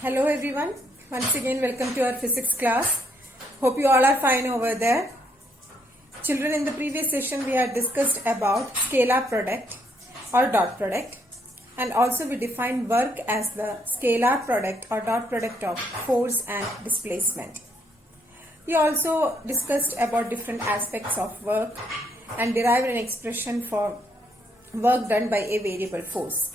Hello everyone, once again welcome to our physics class. Hope you all are fine over there. Children, in the previous session we had discussed about scalar product or dot product, and also we defined work as the scalar product or dot product of force and displacement. We also discussed about different aspects of work and derived an expression for work done by a variable force.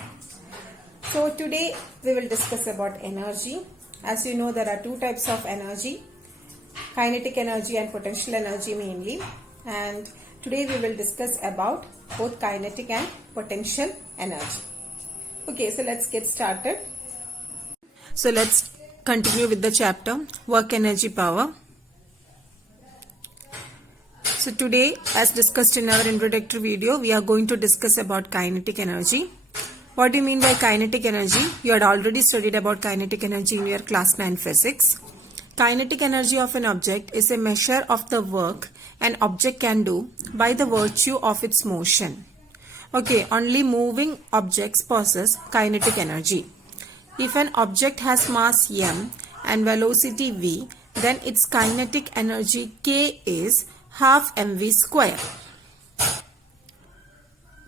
So today we will discuss about energy. As you know, there are two types of energy, kinetic energy and potential energy mainly. And today we will discuss about both kinetic and potential energy. Okay, so let's get started. So let's continue with the chapter work, energy, power. So today, as discussed in our introductory video, we are going to discuss about kinetic energy. What do you mean by kinetic energy? You had already studied about kinetic energy in your class 9 physics. Kinetic energy of an object is a measure of the work an object can do by the virtue of its motion. Okay, only moving objects possess kinetic energy. If an object has mass m and velocity v, then its kinetic energy k is half mv square.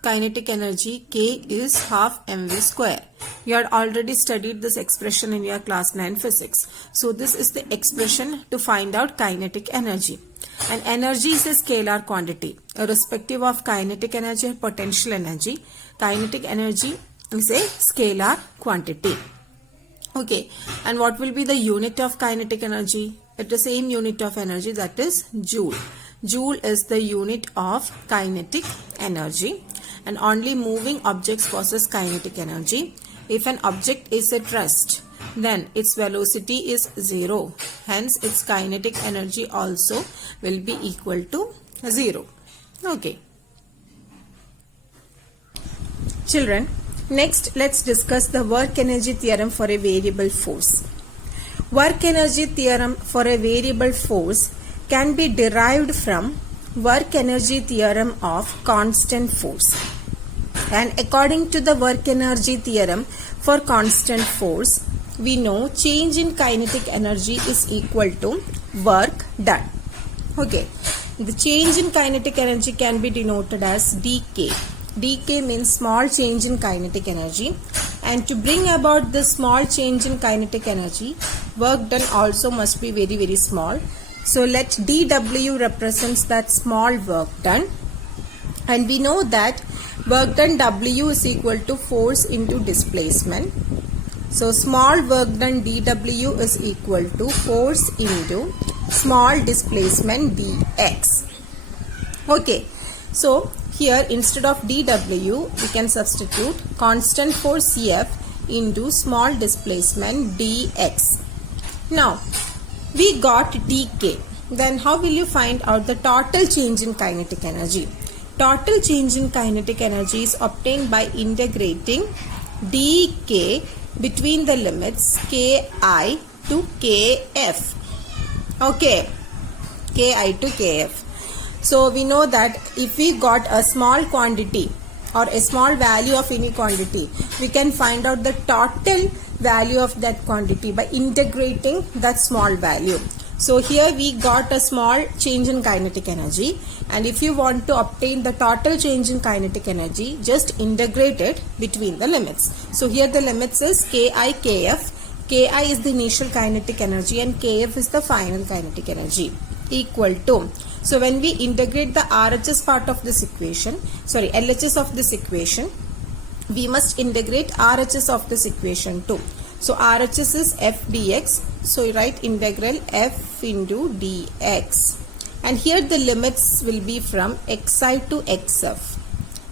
Kinetic energy K is half mv square. You had already studied this expression in your class 9 physics. So this is the expression to find out kinetic energy. And energy is a scalar quantity. Irrespective of kinetic energy and potential energy, kinetic energy is a scalar quantity. Okay, and what will be the unit of kinetic energy? It's the same unit of energy, that is joule. Joule is the unit of kinetic energy. And only moving objects possess kinetic energy. If an object is at rest, then its velocity is 0. Hence, its kinetic energy also will be equal to 0. Okay. Children, next let's discuss the work energy theorem for a variable force. Work energy theorem for a variable force can be derived from work energy theorem of constant force. And according to the work energy theorem for constant force, we know change in kinetic energy is equal to work done. Okay, the change in kinetic energy can be denoted as dk. dk means small change in kinetic energy, and to bring about this small change in kinetic energy, work done also must be very small. So let dw represents that small work done, and we know that work done W is equal to force into displacement. So small work done dW is equal to force into small displacement dx. Okay, so here instead of dW we can substitute constant force F into small displacement dx. Now we got dk. Then how will you find out the total change in kinetic energy? Total change in kinetic energy is obtained by integrating dk between the limits ki to kf. Okay, ki to kf. So we know that if we got a small quantity or a small value of any quantity, we can find out the total value of that quantity by integrating that small value. So here we got a small change in kinetic energy, and if you want to obtain the total change in kinetic energy, just integrate it between the limits. So here the limits is ki, kf. Ki is the initial kinetic energy and kf is the final kinetic energy, equal to. So when we integrate the RHS part of this equation, LHS of this equation, we must integrate RHS of this equation too. So RHS is f dx. So you write integral f into dx. And here the limits will be from xi to xf.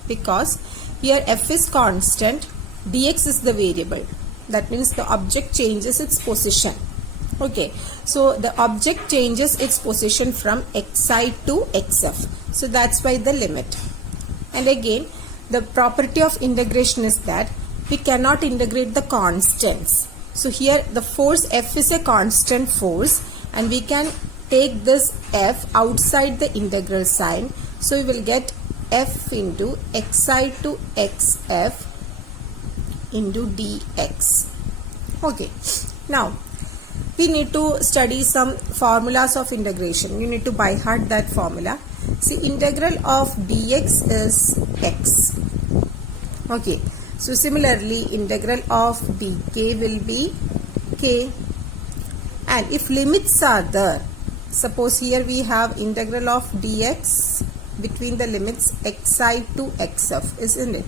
Because here f is constant, dx is the variable. That means the object changes its position. Okay. So the object changes its position from xi to xf. So that's why the limit. And again, the property of integration is that we cannot integrate the constants. So here the force F is a constant force, and we can take this F outside the integral sign. So we will get F into xi to xf into dx. Okay. Now, we need to study some formulas of integration. You need to by heart that formula. See, integral of dx is x. Okay. So, similarly, integral of dk will be k. And if limits are there, suppose here we have integral of dx between the limits xi to xf, isn't it?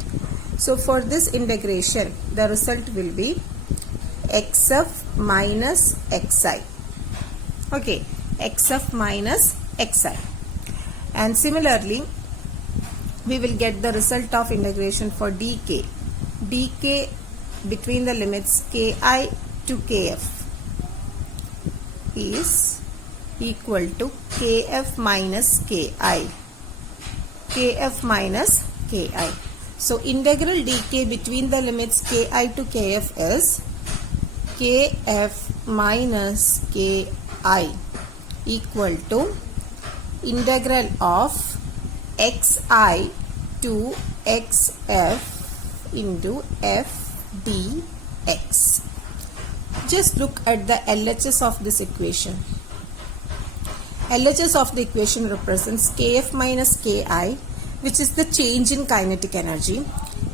So, for this integration, the result will be xf minus xi. Okay, xf minus xi. And similarly, we will get the result of integration for dk. dk between the limits ki to kf is equal to kf minus ki. kf minus ki. So, integral dk between the limits ki to kf is kf minus ki equal to integral of xi to xf into f dx. Just look at the LHS of this equation. LHS of the equation represents kf minus ki, which is the change in kinetic energy,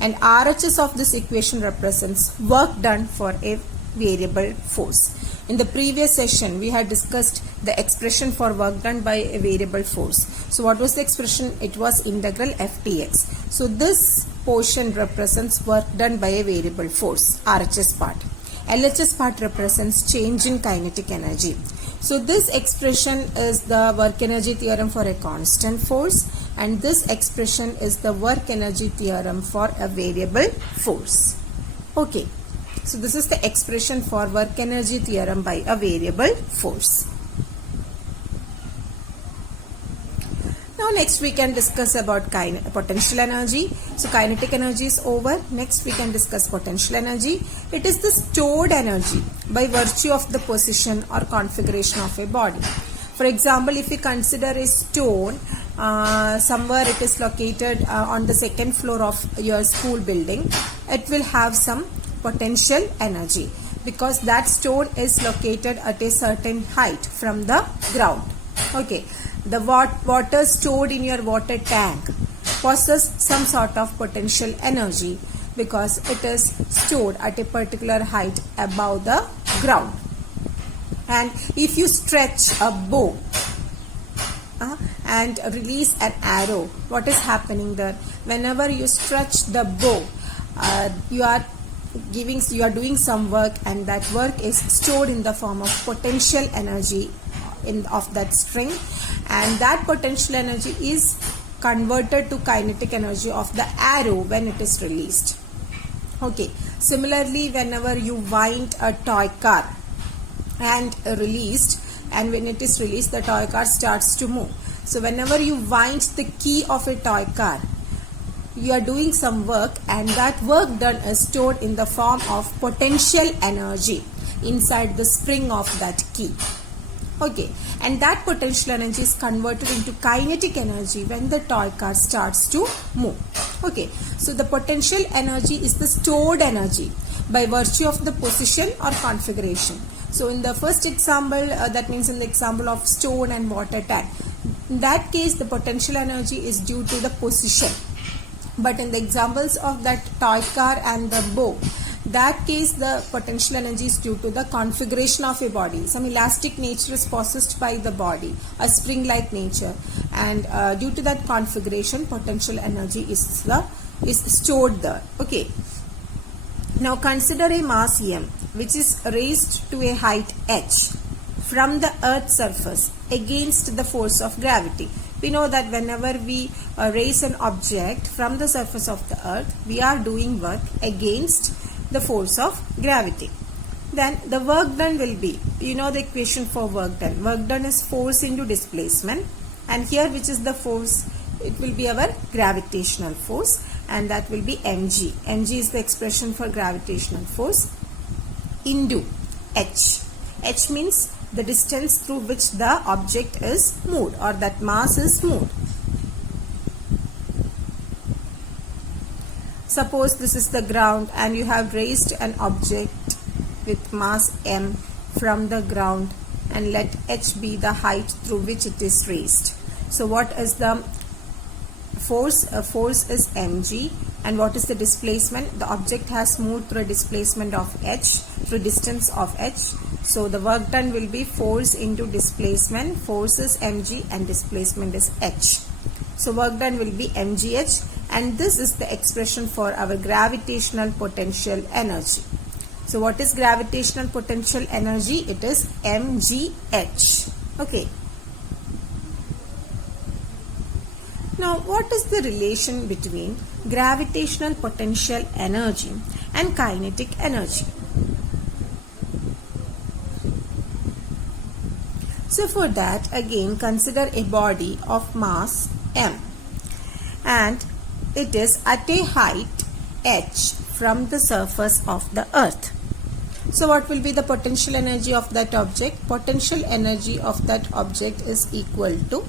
and RHS of this equation represents work done for a variable force. In the previous session, we had discussed the expression for work done by a variable force. So, what was the expression? It was integral f dx. So, this portion represents work done by a variable force, RHS part. LHS part represents change in kinetic energy. So, this expression is the work energy theorem for a constant force, and this expression is the work energy theorem for a variable force. Okay. So, this is the expression for work energy theorem by a variable force. Now, next we can discuss about potential energy. So, kinetic energy is over. Next we can discuss potential energy. It is the stored energy by virtue of the position or configuration of a body. For example, if we consider a stone, somewhere it is located on the second floor of your school building, it will have some potential energy because that stone is located at a certain height from the ground. Okay, the water stored in your water tank possesses some sort of potential energy because it is stored at a particular height above the ground. And if you stretch a bow and release an arrow, what is happening there? Whenever you stretch the bow, you are doing some work, and that work is stored in the form of potential energy of that string, and that potential energy is converted to kinetic energy of the arrow when it is released. Okay, similarly, whenever you wind a toy car and released, and when it is released, the toy car starts to move. So whenever you wind the key of a toy car, you are doing some work, and that work done is stored in the form of potential energy inside the spring of that key. Okay, and that potential energy is converted into kinetic energy when the toy car starts to move. Okay, so the potential energy is the stored energy by virtue of the position or configuration. So in the first example, that means in the example of stone and water tank, in that case the potential energy is due to the position. But in the examples of that toy car and the bow, that case the potential energy is due to the configuration of a body. Some elastic nature is possessed by the body, a spring-like nature, and due to that configuration, potential energy is stored there. Okay. Now consider a mass m which is raised to a height h from the earth's surface against the force of gravity. We know that whenever we raise an object from the surface of the earth, we are doing work against the force of gravity. Then the work done will be, you know the equation for work done. Work done is force into displacement, and here which is the force, it will be our gravitational force, and that will be mg. Mg is the expression for gravitational force into h. H means the distance through which the object is moved, or that mass is moved. Suppose this is the ground and you have raised an object with mass m from the ground and let h be the height through which it is raised. So what is the force? Force is mg, and what is the displacement? The object has moved through a displacement of h, through distance of h. So the work done will be force into displacement. Force is mg and displacement is h. So work done will be mgh, and this is the expression for our gravitational potential energy. So what is gravitational potential energy? It is mgh. Okay. Now, what is the relation between gravitational potential energy and kinetic energy? So for that, again consider a body of mass m, and it is at a height h from the surface of the earth. So what will be the potential energy of that object? Potential energy of that object is equal to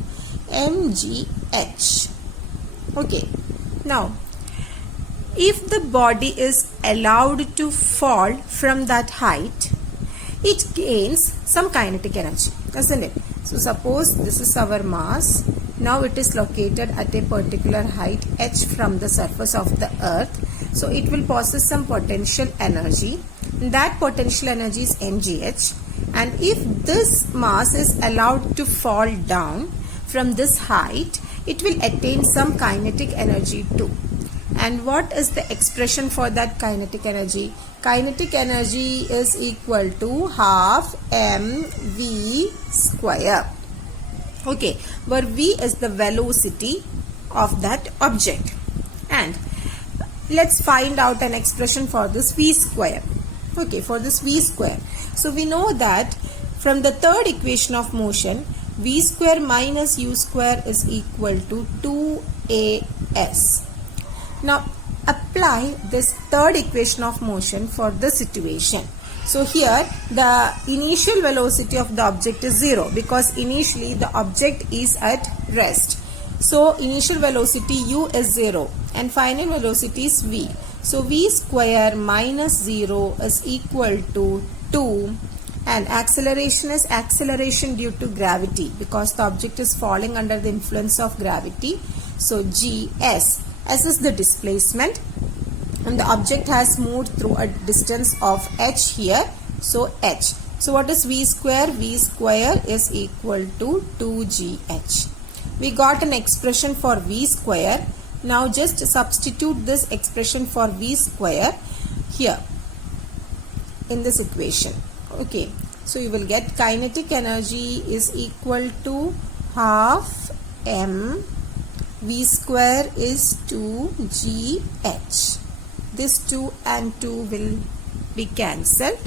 mgh. Okay. Now, if the body is allowed to fall from that height, it gains some kinetic energy, doesn't it? So suppose this is our mass. Now it is located at a particular height h from the surface of the earth. So it will possess some potential energy. That potential energy is mgh, and if this mass is allowed to fall down from this height, it will attain some kinetic energy too. And what is the expression for that kinetic energy? Kinetic energy is equal to half mv square. Okay, where v is the velocity of that object. And let's find out an expression for this v square. Okay, for this v square. So we know that from the third equation of motion, v square minus u square is equal to 2as. Now apply this third equation of motion for the situation. So here the initial velocity of the object is 0, because initially the object is at rest. So initial velocity u is 0 and final velocity is v. So v square minus 0 is equal to 2, and acceleration is acceleration due to gravity, because the object is falling under the influence of gravity. So gs, s is the displacement, and the object has moved through a distance of h here. So h. So what is v square? V square is equal to 2gh. We got an expression for v square. Now just substitute this expression for v square here in this equation. Okay, so you will get kinetic energy is equal to half m, v square is 2gh. This 2 and 2 will be cancelled.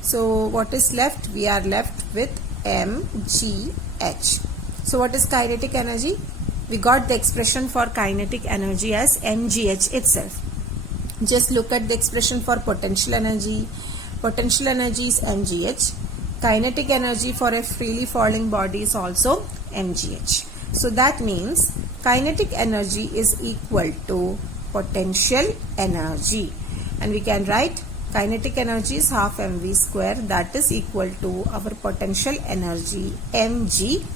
So what is left? We are left with mgh. So what is kinetic energy? We got the expression for kinetic energy as mgh itself. Just look at the expression for potential energy. Potential energy is mgh. Kinetic energy for a freely falling body is also mgh. So that means kinetic energy is equal to potential energy, and we can write kinetic energy is half mv square, that is equal to our potential energy mgh.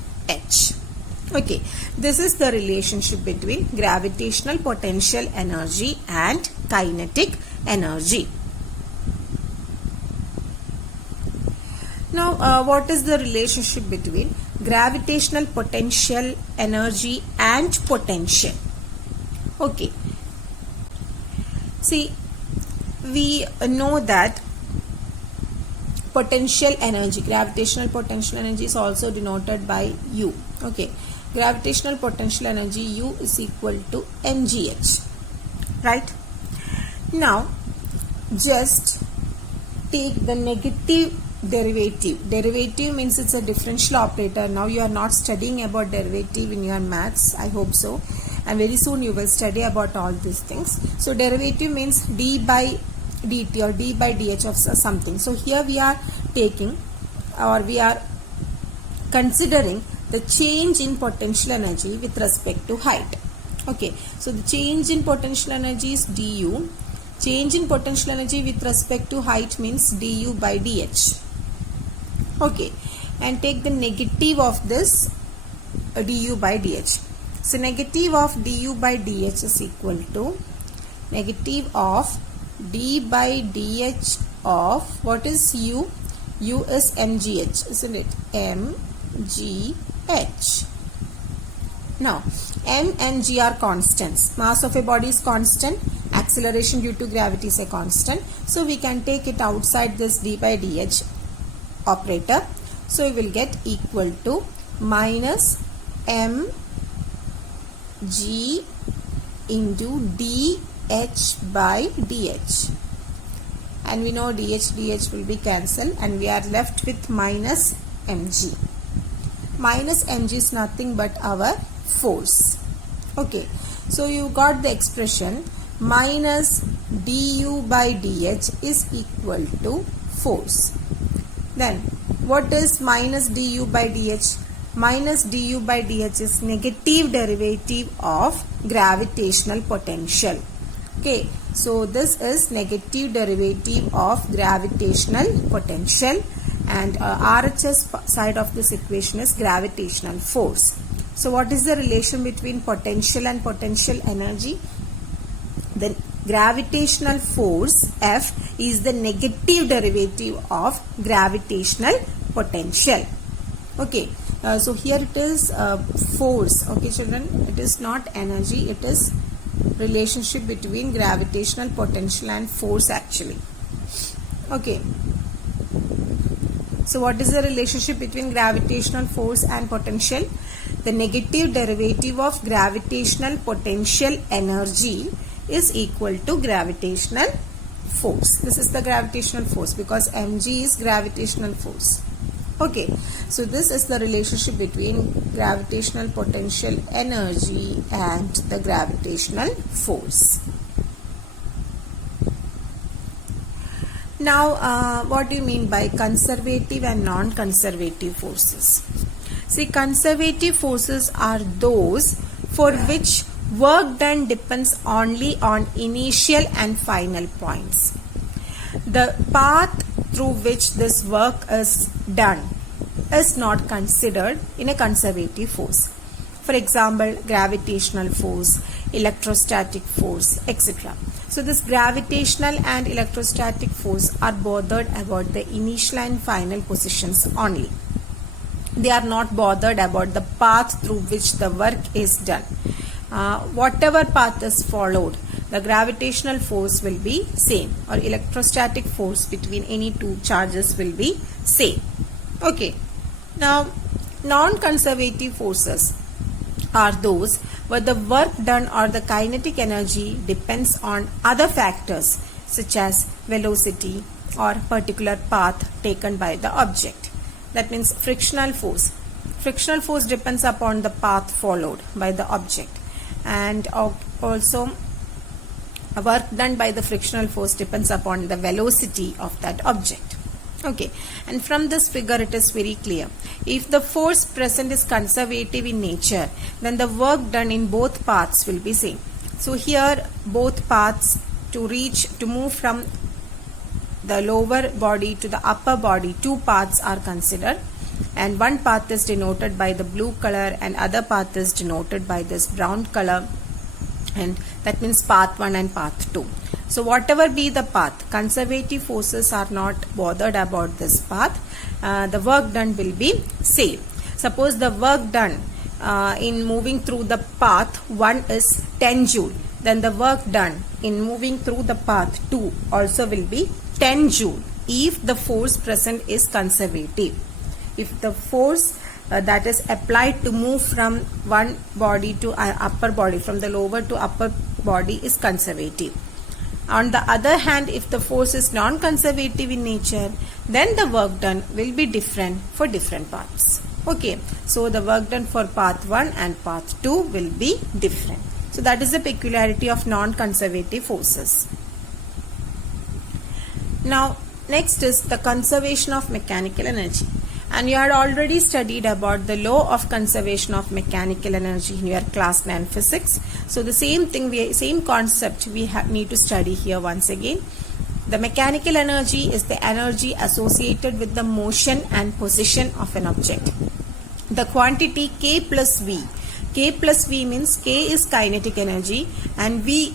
Okay, this is the relationship between gravitational potential energy and kinetic energy. Now, what is the relationship between gravitational potential energy and potential? Okay. See, we know that potential energy, gravitational potential energy is also denoted by U. Okay. Gravitational potential energy U is equal to mgh. Right? Now, just take the negative derivative. Derivative means it's a differential operator. Now you are not studying about derivative in your maths. I hope so. And very soon you will study about all these things. So derivative means d by dt or d by dh of something. So here we are taking, or we are considering the change in potential energy with respect to height. Okay. So the change in potential energy is du. Change in potential energy with respect to height means du by dh. Okay, and take the negative of this du by dh. So negative of du by dh is equal to negative of d by dh of what is u? U is mgh, isn't it? mgh. Now m and g are constants. Mass of a body is constant, acceleration due to gravity is a constant, so we can take it outside this d by dh operator. So we will get equal to minus m g into dh by dh, and we know dh will be cancelled and we are left with minus mg. Minus mg is nothing but our force. Okay, so you got the expression minus du by dh is equal to force. Then what is minus du by dh? Minus du by dh is negative derivative of gravitational potential. Okay, so this is negative derivative of gravitational potential, and RHS side of this equation is gravitational force. So what is the relation between potential and potential energy? The gravitational force F is the negative derivative of gravitational potential. Okay, so here it is force. Okay children, it is not energy, it is relationship between gravitational potential and force actually. Okay, so what is the relationship between gravitational force and potential? The negative derivative of gravitational potential energy is equal to gravitational force. This is the gravitational force because mg is gravitational force. Okay, so this is the relationship between gravitational potential energy and the gravitational force. Now, what do you mean by conservative and non-conservative forces? See, conservative forces are those for which work done depends only on initial and final points. The path through which this work is done is not considered in a conservative force. For example, gravitational force, electrostatic force, etc. So this gravitational and electrostatic force are bothered about the initial and final positions only. They are not bothered about the path through which the work is done. Whatever path is followed, the gravitational force will be same, or electrostatic force between any two charges will be same. Okay, now non-conservative forces are those where the work done or the kinetic energy depends on other factors such as velocity or particular path taken by the object. That means frictional force. Frictional force depends upon the path followed by the object, and also work done by the frictional force depends upon the velocity of that object. Okay, and from this figure it is very clear. If the force present is conservative in nature, then the work done in both paths will be same. So here both paths to move from the lower body to the upper body, two paths are considered, and one path is denoted by the blue color and other path is denoted by this brown color, and that means path 1 and path 2. So whatever be the path, conservative forces are not bothered about this path. The work done will be same. Suppose the work done in moving through the path 1 is 10 joule, then the work done in moving through the path 2 also will be 10 joule if the force present is conservative. If the force that is applied to move from one body to upper body, from the lower to upper body, is conservative. On the other hand, if the force is non-conservative in nature, then the work done will be different for different paths. Okay, so the work done for path 1 and path 2 will be different. So that is the peculiarity of non-conservative forces. Now next is the conservation of mechanical energy. And you had already studied about the law of conservation of mechanical energy in your class 9 physics. So the same thing, same concept we need to study here once again. The mechanical energy is the energy associated with the motion and position of an object. The quantity K plus V. K plus V means K is kinetic energy and V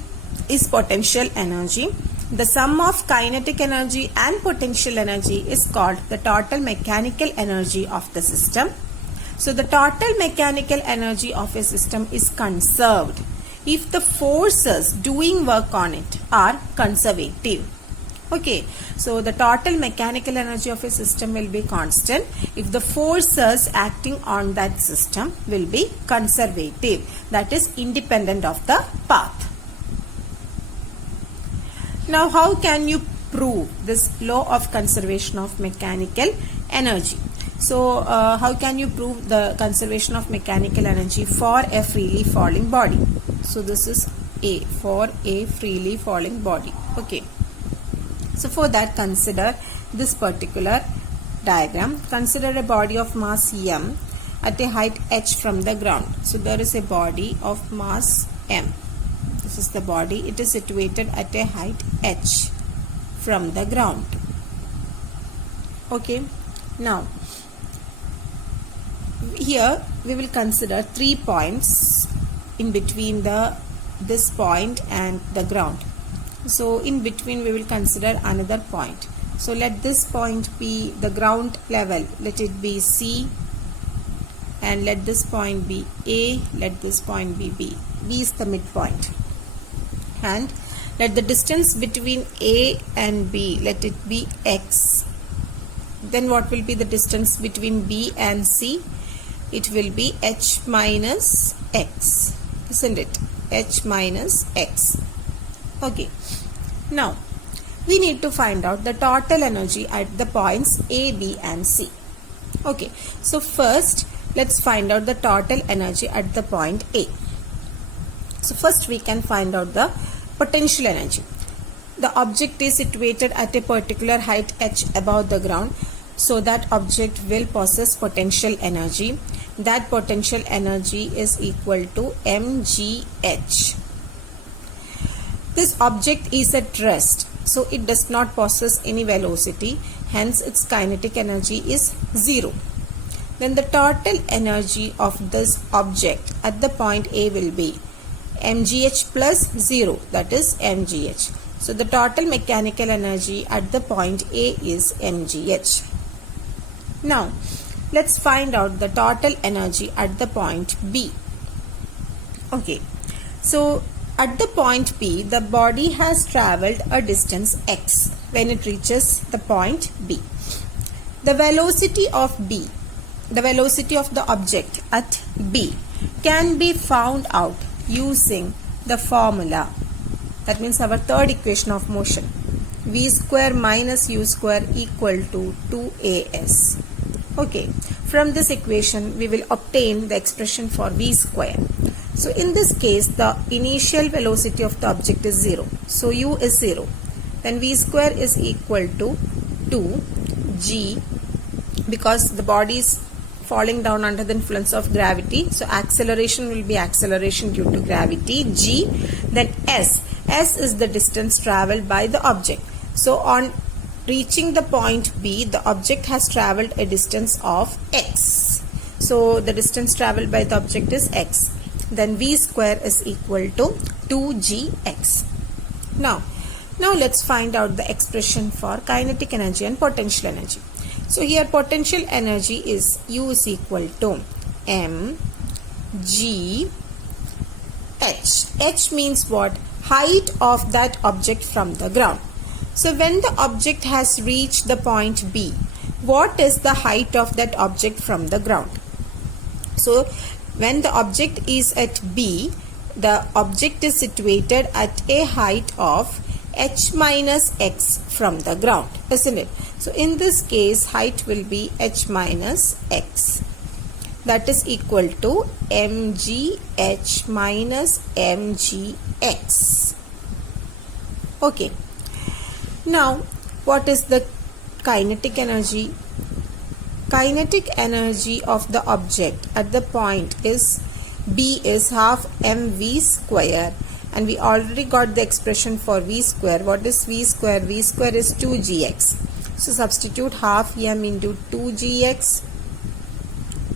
is potential energy. The sum of kinetic energy and potential energy is called the total mechanical energy of the system. So the total mechanical energy of a system is conserved if the forces doing work on it are conservative. Okay, so the total mechanical energy of a system will be constant if the forces acting on that system will be conservative, that is independent of the path. Now, how can you prove this law of conservation of mechanical energy? So, how can you prove the conservation of mechanical energy for a freely falling body? So, this is A, for a freely falling body. Okay. So, for that, consider this particular diagram. Consider a body of mass m at a height h from the ground. So, there is a body of mass m. This is the body. It is situated at a height h from the ground. Okay. Now, here we will consider 3 points in between this point and the ground. So, in between we will consider another point. So, let this point be the ground level. Let it be C, and let this point be A. Let this point be B. B is the midpoint. And let the distance between A and B, let it be x. Then what will be the distance between B and C? It will be h minus x, isn't it? H minus x. Okay. Now, we need to find out the total energy at the points A, B and C. Okay. So, first let's find out the total energy at the point A. So, first we can find out the potential energy. The object is situated at a particular height h above the ground. So, that object will possess potential energy. That potential energy is equal to mgh. This object is at rest. So, it does not possess any velocity. Hence, its kinetic energy is 0. Then the total energy of this object at the point A will be mgh plus 0, that is mgh. So, the total mechanical energy at the point A is mgh. Now, let's find out the total energy at the point B. Okay. So, at the point B, the body has travelled a distance x when it reaches the point B. The velocity of B, the velocity of the object at B, can be found out using the formula. That means our third equation of motion. V square minus u square equal to 2as. Okay. From this equation, we will obtain the expression for V square. So, in this case, the initial velocity of the object is 0. So, u is 0. Then V square is equal to 2g, because the body is falling down under the influence of gravity. So, acceleration will be acceleration due to gravity, g. Then s. S is the distance travelled by the object. So, on reaching the point B, the object has travelled a distance of x. So, the distance travelled by the object is x. Then V square is equal to 2gx. Now let's find out the expression for kinetic energy and potential energy. So, here potential energy is U is equal to m g h. H means what? Height of that object from the ground. So, when the object has reached the point B, what is the height of that object from the ground? So, when the object is at B, the object is situated at a height of h minus x from the ground, isn't it? So, in this case, height will be h minus x. That is equal to mgh minus mgx. Okay. Now, what is the kinetic energy? kinetic energy of the object at the point is B is half mv square, and we already got the expression for v square. What is v square? V square is 2gx. So substitute half m into 2gx,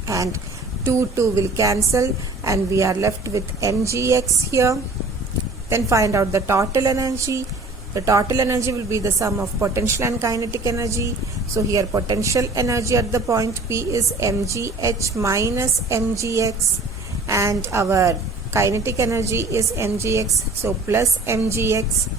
and 2 will cancel, and we are left with mgx here. Then find out the total energy. The total energy will be the sum of potential and kinetic energy. So here potential energy at the point P is mgh minus mgx, and our kinetic energy is mgx, so plus mgx.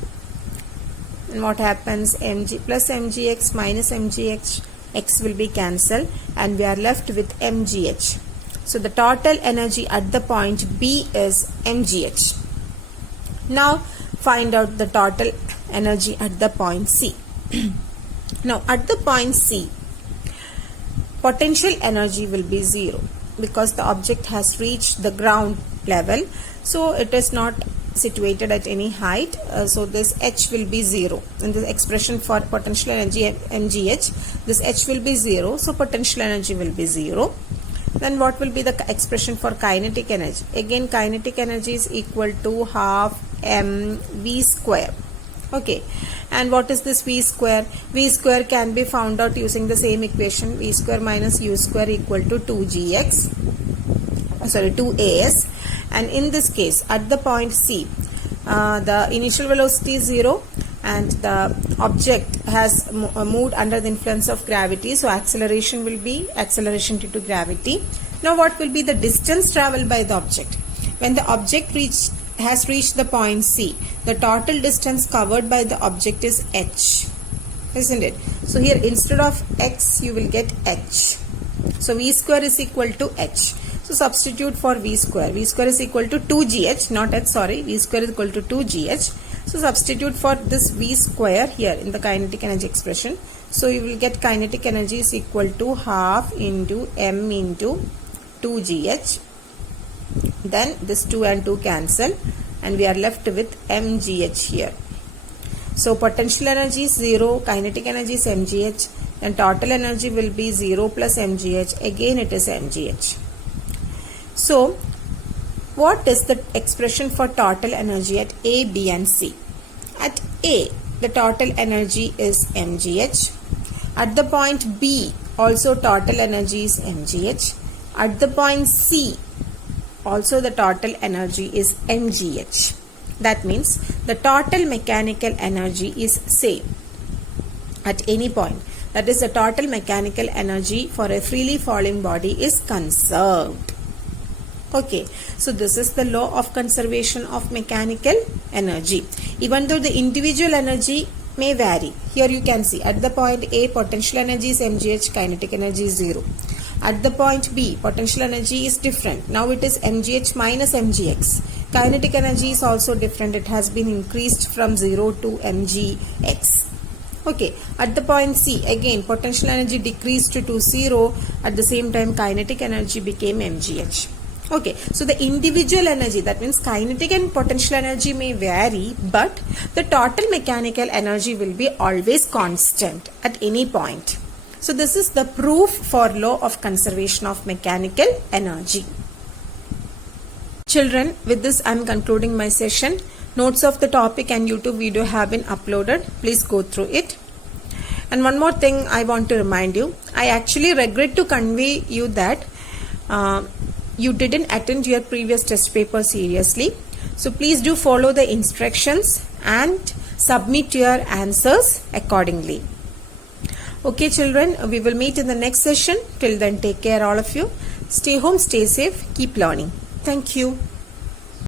And what happens? Mg plus mgx minus mgh, x will be cancelled, and we are left with mgh. So the total energy at the point B is mgh. Now find out the total energy at the point C. Now at the point C, potential energy will be 0 because the object has reached the ground level, so it is not situated at any height, so this h will be 0. In the expression for potential energy mgh, this h will be 0, so potential energy will be 0. Then what will be the expression for kinetic energy? Again, kinetic energy is equal to half mv square. Okay, and what is this v square? V square can be found out using the same equation, v square minus u square equal to 2as, and in this case at the point C, the initial velocity is 0 and the object has moved under the influence of gravity, so acceleration will be acceleration due to gravity. Now what will be the distance traveled by the object? When the object has reached the point C, the total distance covered by the object is h, isn't it? So here instead of x you will get h, so v square is equal to h. So substitute for v square. V square is equal to 2gh, not h, sorry, v square is equal to 2gh. So substitute for this v square here in the kinetic energy expression. So you will get kinetic energy is equal to half into m into 2gh. Then this 2 and 2 cancel, and we are left with mgh here. So potential energy is 0, kinetic energy is mgh, and total energy will be 0 plus mgh, again it is mgh. So what is the expression for total energy at A, B and C? At A, the total energy is mgh. At the point B, also total energy is mgh. At the point C, also the total energy is mgh. That means the total mechanical energy is same at any point. That is, the total mechanical energy for a freely falling body is conserved. Okay, so this is the law of conservation of mechanical energy. Even though the individual energy may vary, here you can see at the point A, potential energy is mgh, kinetic energy is 0. At the point B, potential energy is different. Now it is mgh minus mgx. Kinetic energy is also different. It has been increased from 0 to mgx. Okay, at the point C, again potential energy decreased to 0. At the same time, kinetic energy became mgh. Okay, so the individual energy, that means kinetic and potential energy may vary, but the total mechanical energy will be always constant at any point. So this is the proof for law of conservation of mechanical energy. Children, with this I am concluding my session. Notes of the topic and YouTube video have been uploaded. Please go through it. And one more thing I want to remind you. I actually regret to convey you that you didn't attend your previous test paper seriously. So please do follow the instructions and submit your answers accordingly. Okay children, we will meet in the next session. Till then, take care all of you. Stay home, stay safe, keep learning. Thank you.